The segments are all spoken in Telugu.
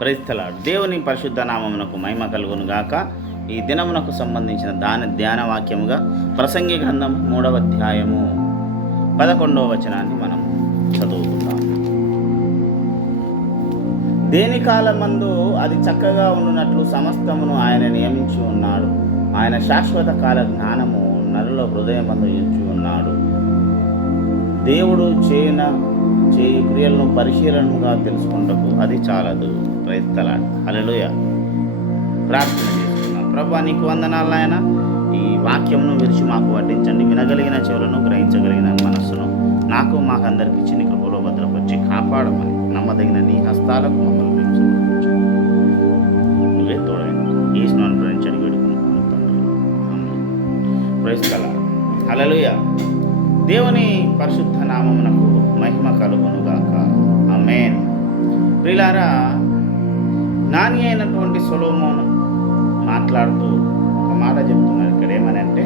Praise the lord. దేవుని పరిశుద్ధ నామమునకు మహిమ కలుగును గాక. ఈ దినమునకు సంబంధించిన ధ్యాన వాక్యముగా ప్రసంగి గ్రంథం 3వ అధ్యాయము 11వ వచనాన్ని మనం చదువుకుందాం. దేని కాలమందు అది చక్కగా ఉండునట్లు సమస్తమును ఆయన నియమించి ఉన్నాడు. ఆయన శాశ్వత కాల జ్ఞానము నరుల హృదయమందు ఉంచి ఉన్నాడు. దేవుడు చేయు క్రియలను పరిశీలనగా తెలుసుకుంటకు అది చాలదు. Praise the lord. హల్లెలూయా. ప్రార్థన చేస్తున్నాం. ప్రభువా, నీకు వందనాలు నాయన. ఈ వాక్యమును విరిచి మాకు వడ్డించండి. వినగలిగిన చెవులను, గ్రహించగలిగిన మనస్సును నాకు మాకందరికి ఇచ్చి నీ కృపలో భద్రపరిచి కాపాడమని నమ్మదగిన నీ హస్తాలకు మమ్మల్ని సమర్పించు. నువ్వే తోడైన ఈ స్నానం ప్రేమించడి వేడుకుంటున్నాను తండ్రి. Praise the lord. హల్లెలూయా. దేవుని పరిశుద్ధ నామమునకు మహిమ కలుగును గాక. ఆమేన్. ప్రియులారా, జ్ఞాని అయినటువంటి సొలొమోను మాట్లాడుతూ ఒక మాట చెప్తున్నాడు. ఇక్కడ ఏమనంటే,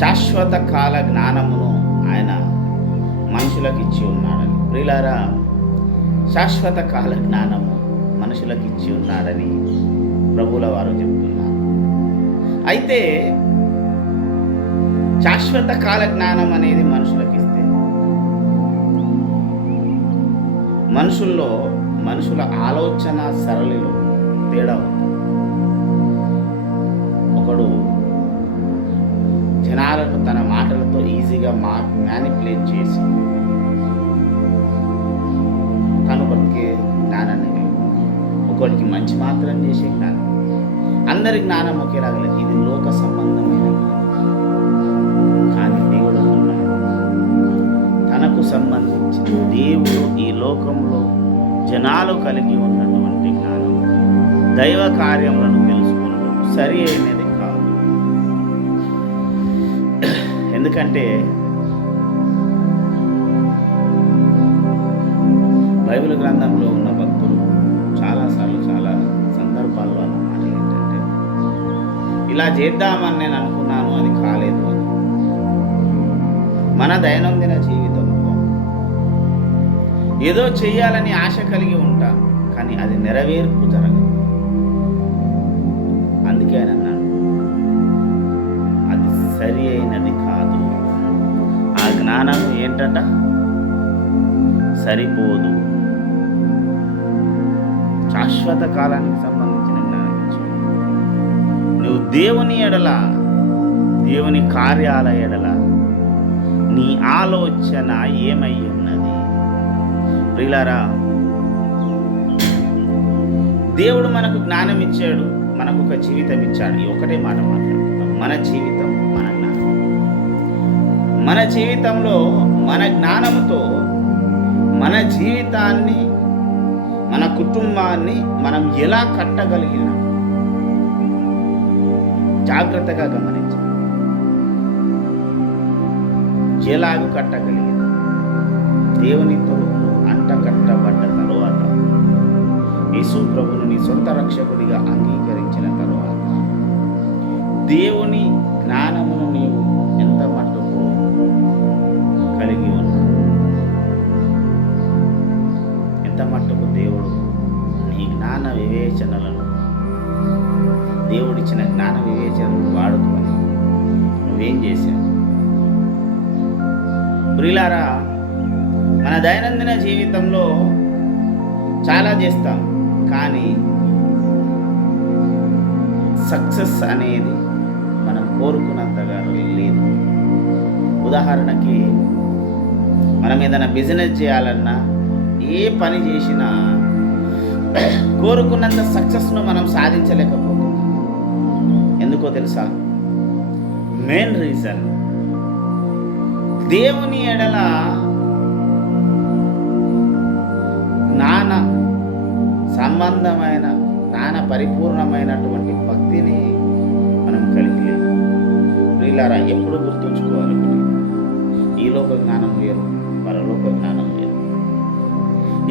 శాశ్వత కాల జ్ఞానమును ఆయన మనుషులకు ఇచ్చి ఉన్నాడని. ప్రియులారా, శాశ్వత కాల జ్ఞానము మనుషులకు ఇచ్చి ఉన్నాడని ప్రభువుల వారు చెప్తున్నారు. అయితే శాశ్వత కాల జ్ఞానం అనేది మనుషులకు ఇస్తే మనుషుల ఆలోచన సరళిలో తేడా ఉంది. ఒకడు జనాలను తన మాటలతో ఈజీగా మ్యానిపులేట్ చేసి తను బ్రతికే జ్ఞానాన్ని కలిగి, ఒకడికి మంచి మాత్రం చేసే జ్ఞానం. అందరి జ్ఞానం ఒకేలాగా లేదు. ఇది లోక సంబంధమైన కానీ దేవుడు అంటున్నాడు, తనకు సంబంధించిన దేవుడు ఈ లోకంలో జనాలు కలిగి ఉన్నటువంటి జ్ఞానం దైవ కార్యములను తెలుసుకోవడం సరి అయినది కాదు. ఎందుకంటే బైబిల్ గ్రంథంలో ఉన్న భక్తులు చాలాసార్లు చాలా సందర్భాల్లో అన్న మాట ఏంటంటే, ఇలా చేద్దామని నేను అనుకున్నాను, అది కాలేదు అని. మన దైనందిన జీవితంలో ఏదో చేయాలని ఆశ కలిగి ఉంటాం, కానీ అది నెరవేర్పు జరగదు. అందుకే ఆయన అన్నాడు, అది సరి అయినది కాదు. ఆ జ్ఞానం ఏంటట? సరిపోదు. శాశ్వత కాలానికి సంబంధించిన జ్ఞానం ఇచ్చాడు. నువ్వు దేవుని ఎడల, దేవుని కార్యాల ఎడల నీ ఆలోచన ఏమై ఉన్నది? ప్రియులారా, దేవుడు మనకు జ్ఞానం ఇచ్చాడు, మనకు ఒక జీవితం ఇచ్చాడు. ఈ ఒకటే మాట మాట్లాడుతున్నాం. మన జీవితం మన జ్ఞానం. మన జీవితంలో మన జ్ఞానంతో మన జీవితాన్ని, మన కుటుంబాన్ని మనం ఎలా కట్టగలిగినా జాగ్రత్తగా గమనించాలి. ఎలాగూ కట్టగలిగిన దేవునితో అంట కట్టబడ్డ తరువాత, యేసు ప్రభువును నీ సొంత రక్షకుడిగా అంగీకరించిన తరువాత, దేవుని జ్ఞానమును నీవు ఎంత మట్టుకు కలిగి ఉన్నావు, ఎంత మట్టుకు దేవుడు నీ జ్ఞాన వివేచనలను, దేవుడిచ్చిన జ్ఞాన వివేచనలను వాడుకొని నువ్వేం చేశావు? ప్రియులారా, మన దైనందిన జీవితంలో చాలా చేస్తాం, కానీ సక్సెస్ అనేది మనం కోరుకున్నంతగా లేదు. ఉదాహరణకి, మనం ఏదైనా బిజినెస్ చేయాలన్నా, ఏ పని చేసినా కోరుకున్నంత సక్సెస్ను మనం సాధించలేకపోతాం. ఎందుకో తెలుసా? మెయిన్ రీజన్, దేవుని ఎడల జ్ఞాన సంబంధమైన, జ్ఞాన పరిపూర్ణమైనటువంటి భక్తిని మనం కలిగి లేదు. ప్రియులారా, ఎప్పుడు గుర్తుంచుకోవాలి, ఈ లోక జ్ఞానం వేరు, పరలోక జ్ఞానం వేరు.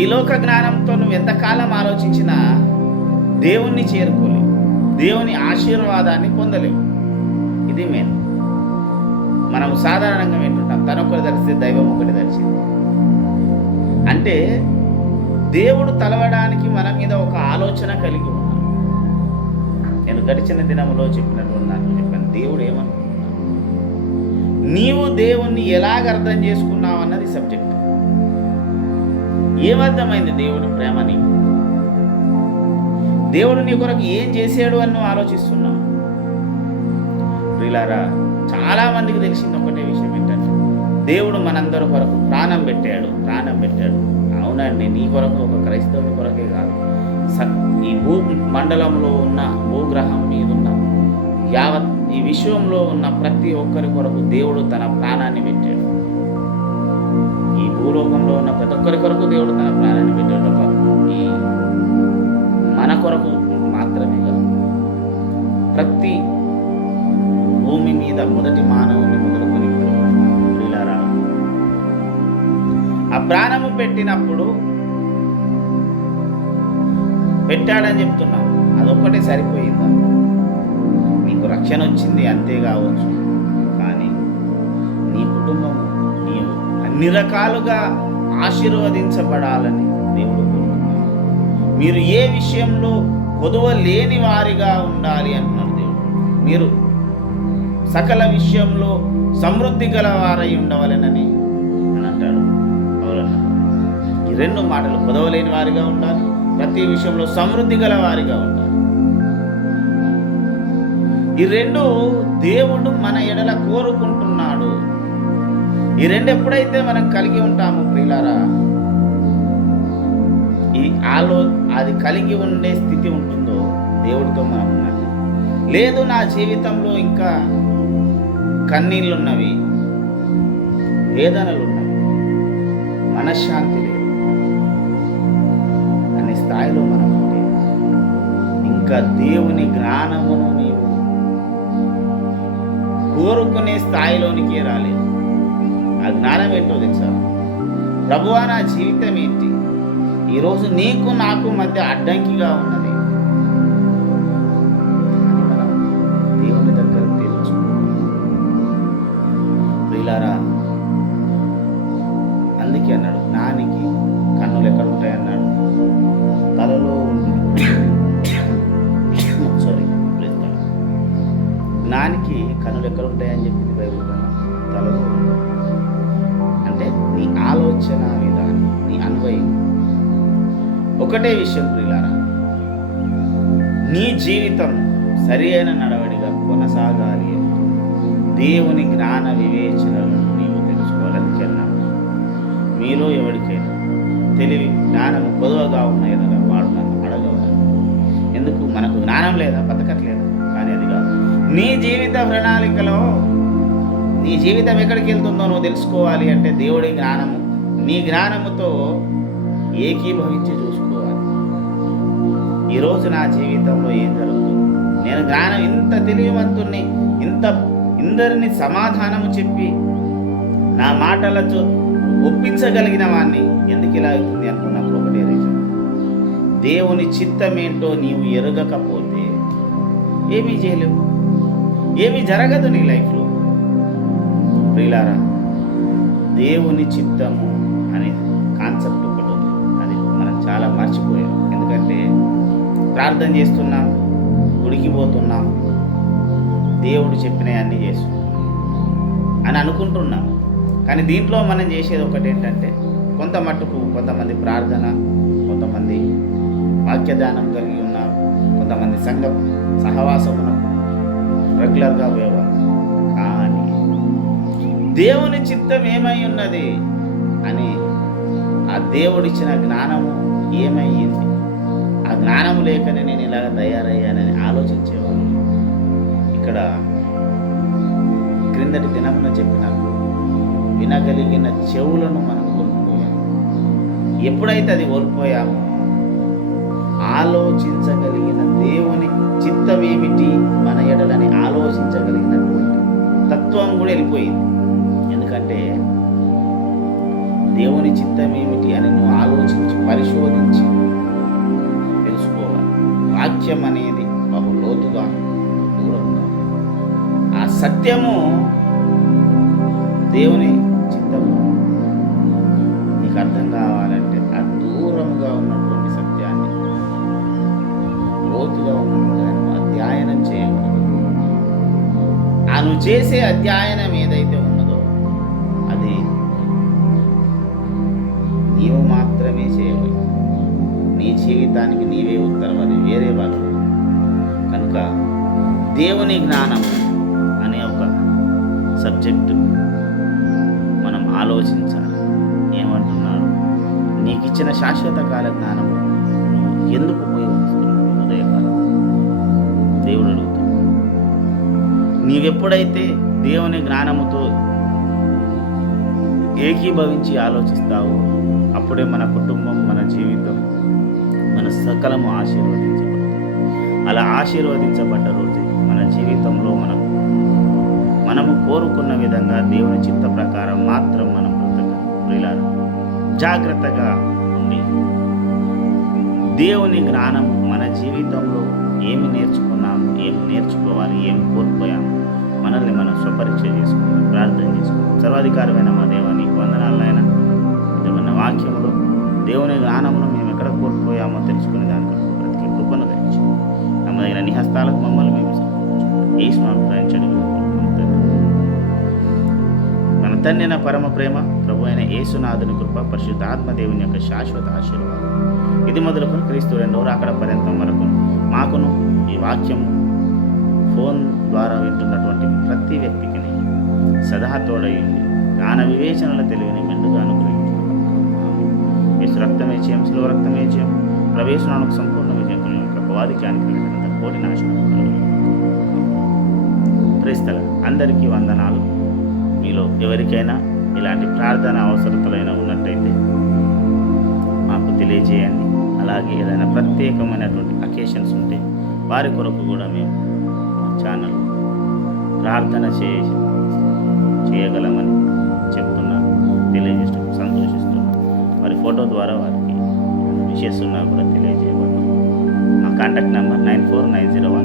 ఈ లోక జ్ఞానంతో నువ్వు ఎంతకాలం ఆలోచించినా దేవుణ్ణి చేరుకోలేవు, దేవుని ఆశీర్వాదాన్ని పొందలేవు. ఇది మెయిన్. మనం సాధారణంగా వింటుంటాం, తనొకటి తెలిస్తే దైవం ఒకటి తెలిసింది. అంటే దేవుడు తలవడానికి మన మీద ఒక ఆలోచన కలిగి ఉన్నాడు. నేను గడిచిన దినంలో చెప్పినటువంటి దాంట్లో చెప్పాను, దేవుడు ఏమనుకుంటున్నాడు, నీవు దేవుణ్ణి ఎలాగ అర్థం చేసుకున్నావు అన్నది సబ్జెక్ట్. ఏమర్థమైంది దేవుడి ప్రేమ నీకు? దేవుడు నీ కొరకు ఏం చేశాడు అని నువ్వు ఆలోచిస్తున్నావు? ప్రియులారా, చాలా మందికి తెలిసింది ఒకటే విషయం ఏంటంటే, దేవుడు మనందరి కొరకు ప్రాణం పెట్టాడు. అవునండి, నీ కొరకు, ఒక క్రైస్తవుని కొరకే కాదు, ఈ మండలంలో ఉన్న, భూగ్రహం మీద ఉన్న, యావత్ ఈ విశ్వంలో ఉన్న ప్రతి ఒక్కరి కొరకు దేవుడు తన ప్రాణాన్ని పెట్టాడు. ఈ భూలోకంలో ఉన్న ప్రతి ఒక్కరి కొరకు దేవుడు తన ప్రాణాన్ని పెట్టాడు. ఈ మన కొరకు మాత్రమే కాదు, ప్రతి భూమి మీద మొదటి మానవుని మొదలుకొని ప్రియులారా, ఆ ప్రాణము పెట్టినప్పుడు పెట్టాడని చెప్తున్నాం, అదొక్కటే సరిపోయిందా? నీకు రక్షణ వచ్చింది అంతే కావచ్చు, కానీ నీ కుటుంబం నీవు అన్ని రకాలుగా ఆశీర్వదించబడాలని దేవుడు కోరుతున్నాడు. మీరు ఏ విషయంలో కొదువ లేని వారిగా ఉండాలి అంటున్నాడు దేవుడు. మీరు సకల విషయంలో సమృద్ధి గల వారై ఉండవలెనని అని అంటాడు. అవునన్నా, ఈ రెండు మాటలు, కొదవలేని వారిగా ఉండాలి, ప్రతి విషయంలో సమృద్ధి గల వారిగా ఉండాలి. ఈ రెండు దేవుడు మన ఎడల కోరుకుంటున్నాడు. ఈ రెండు ఎప్పుడైతే మనం కలిగి ఉంటామో ప్రియులారా, అది కలిగి ఉండే స్థితి ఉంటుందో దేవుడితో మనం ఉన్నది. లేదు, నా జీవితంలో ఇంకా కన్నీళ్ళున్నవి, వేదనలున్నవి, మనశ్శాంతి లేదు అనే స్థాయిలో మనం ఉంటే, ఇంకా దేవుని జ్ఞానమును నీవు కోరుకునే స్థాయిలోనికే రాలేదు. ఆ జ్ఞానం ఏంటో తెలుసా? ప్రభువా, నా జీవితం ఏంటి? ఈరోజు నీకు నాకు మధ్య అడ్డంకిగా ఉన్నది అని మనం దేవుని దగ్గర తెలుసుకోవాలి. ప్రియులారా, అందుకే అన్నాడు, జ్ఞానికి కన్నులు ఎక్కడ ఉంటాయి అన్నాడు, తలలో జ్ఞానికి కన్నులు ఎక్కడ ఉంటాయని చెప్పింది బైబిల్ కన్నా, తలలో. అంటే నీ ఆలోచన విధానం, నీ అన్వయం. ఒకటే విషయం ప్రియులారా, నీ జీవితం సరి అయిన నడవడిగా కొనసాగాలి అంటే దేవుని జ్ఞాన వివేచనలను నీవు తెలుసుకోవాలని కన్నా, మీలో ఎవరికైనా తెలివి జ్ఞానం కొదువగా ఉన్న ఏదైనా వాడు నన్ను అడగవాలి. ఎందుకు? మనకు జ్ఞానం లేదా, బతకట్లేదా? కానీ అది కాదు. నీ జీవిత ప్రణాళికలో నీ జీవితం ఎక్కడికి వెళ్తుందో నువ్వు తెలుసుకోవాలి అంటే దేవుడి జ్ఞానము, నీ జ్ఞానముతో ఏకీభవించి చూసుకోవాలి. ఈరోజు నా జీవితంలో ఏం జరుగుతుంది? నేను జ్ఞానం, ఇంత తెలివివంతుణ్ణి, ఇందరిని సమాధానము చెప్పి నా మాటలతో ఒప్పించగలిగిన వాడిని ఎందుకు ఇలా అవుతుంది అనుకున్నప్పుడు ఒకటే రీజన్, దేవుని చిత్తం ఏంటో నీవు ఎరగకపోతే ఏమీ చేయలేవు, ఏమీ జరగదు నీ లైఫ్లో. ప్రియులారా, దేవుని చిత్తము అనే కాన్సెప్ట్ ఒకటి ఉంది, అది మనం చాలా మర్చిపోయాం. ఎందుకంటే ప్రార్థన చేస్తున్నాం, గుడికి పోతున్నాం, దేవుడు చెప్పినవి అన్నీ చేస్తున్నాం అని అనుకుంటున్నాం. కానీ దీంట్లో మనం చేసేది ఒకటి ఏంటంటే, కొంత మట్టుకు కొంతమంది ప్రార్థన, కొంతమంది వాక్యదానం కలిగి ఉన్నారు, కొంతమంది సంఘం సహవాసమునకు రెగ్యులర్గా పోయేవారు. కానీ దేవుని చిత్తం ఏమై ఉన్నది అని, ఆ దేవుడిచ్చిన జ్ఞానము ఏమయ్యింది, ఆ జ్ఞానము లేకనే నేను ఇలాగ తయారయ్యానని ఆలోచించేవాళ్ళు. ఇక్కడ క్రిందటి దినమున చెప్పినప్పుడు వినగలిగిన చెవులను మనం కోల్పోయాము. ఎప్పుడైతే అది కోల్పోయామో, ఆలోచించగలిగిన దేవుని చిత్తం ఏమిటి మన ఎడలని ఆలోచించగలిగినటువంటి తత్వం కూడా వెళ్ళిపోయింది. ఎందుకంటే దేవుని చిత్తం ఏమిటి అని నువ్వు ఆలోచించి పరిశోధించి తెలుసుకోవాలి. వాక్యం అనేది బహు లోతుగా దూరంగా, ఆ సత్యము దేవుని చిత్తము నీకు అర్థం కావాలంటే ఆ దూరముగా ఉన్నటువంటి సత్యాన్ని లోతుగా ఉన్నటువంటి అధ్యయనం చేయగలరు. నువ్వు చేసే అధ్యయనం ఏదైతే ఉన్నదో అది నీవు మాత్రమే చేయగలవు. నీ జీవితానికి నీవే ఉత్తరవాది, వేరే వాళ్ళు కనుక దేవుని జ్ఞానం అనే ఒక సబ్జెక్టు మనం ఆలోచించాలి. ఏమంటున్నాడు? నీకు ఇచ్చిన శాశ్వత కాల జ్ఞానము ఎందుకు ఉపయోగిస్తున్నావు ఉదయకాలం? దేవుడు అడుగుతాడు. నీవెప్పుడైతే దేవుని జ్ఞానముతో ఏకీభవించి ఆలోచిస్తావో అప్పుడే మన కుటుంబం, మన జీవితం, మన సకలము ఆశీర్వదించబడుతుంది. అలా ఆశీర్వదించబడ్డ రోజే మన జీవితంలో మనము కోరుకున్న విధంగా దేవుని చిత్త ప్రకారం మాత్రం మనం బ్రతకాలి. జాగ్రత్తగా ఉండి దేవుని జ్ఞానం మన జీవితంలో ఏమి నేర్చుకున్నాము, ఏమి నేర్చుకోవాలి, ఏమి కోల్పోయాము, మనల్ని మనం స్వపరీక్ష చేసుకుందాం, ప్రార్థన చేసుకుందాం. సర్వాధికారమైన మా దేవ, నీకు వందనాలైనా ఏమన్న వాక్యంలో దేవుని జ్ఞానమును మేము ఎక్కడ కోల్పోయామో తెలుసుకునే దానికి ప్రతి కృపను తెచ్చి నమ్మదగిన నీ హస్తాలకు మమ్మల్ని మేము సమర్పించండి. మన తండ్రి అయిన పరమ ప్రేమ, ప్రభు అయిన యేసునాథుని కృప, పరిశుద్ధాత్మ దేవుని యొక్క శాశ్వత ఆశీర్వాదం ఇది మొదలుకొని క్రీస్తు రెండవ రాకడ పర్యంతం వరకు మాకును ఈ వాక్యము ఫోన్ ద్వారా వింటున్నటువంటి ప్రతి వ్యక్తికి సదా తోడయ్యింది. జ్ఞాన వివేచనల తెలివిని మెండుగా అనుగ్రహించడం. యేసు రక్తమే చేయం, శిలువ రక్తమే చేయం, ప్రవేశనానికి సంపూర్ణ విజయం కలిగిన అపవాదికి అనికలిగినంత కోటి నాశనం క్రైస్తల అందరికీ వందనాలు. మీలో ఎవరికైనా ఇలాంటి ప్రార్థన అవసరతలైనా ఉన్నట్టయితే మాకు తెలియజేయండి. అలాగే ఏదైనా ప్రత్యేకమైనటువంటి అకేషన్స్ ఉంటే వారి కొరకు కూడా మేము మా ఛానల్ ప్రార్థన చేయగలమని చెప్తున్నాను, తెలియజేస్తూ సంతోషిస్తున్నాను. వారి ఫోటో ద్వారా వారికి విషయస్ ఉన్నా కూడా తెలియజేయబడతాం. మా కాంటాక్ట్ నెంబర్ 9490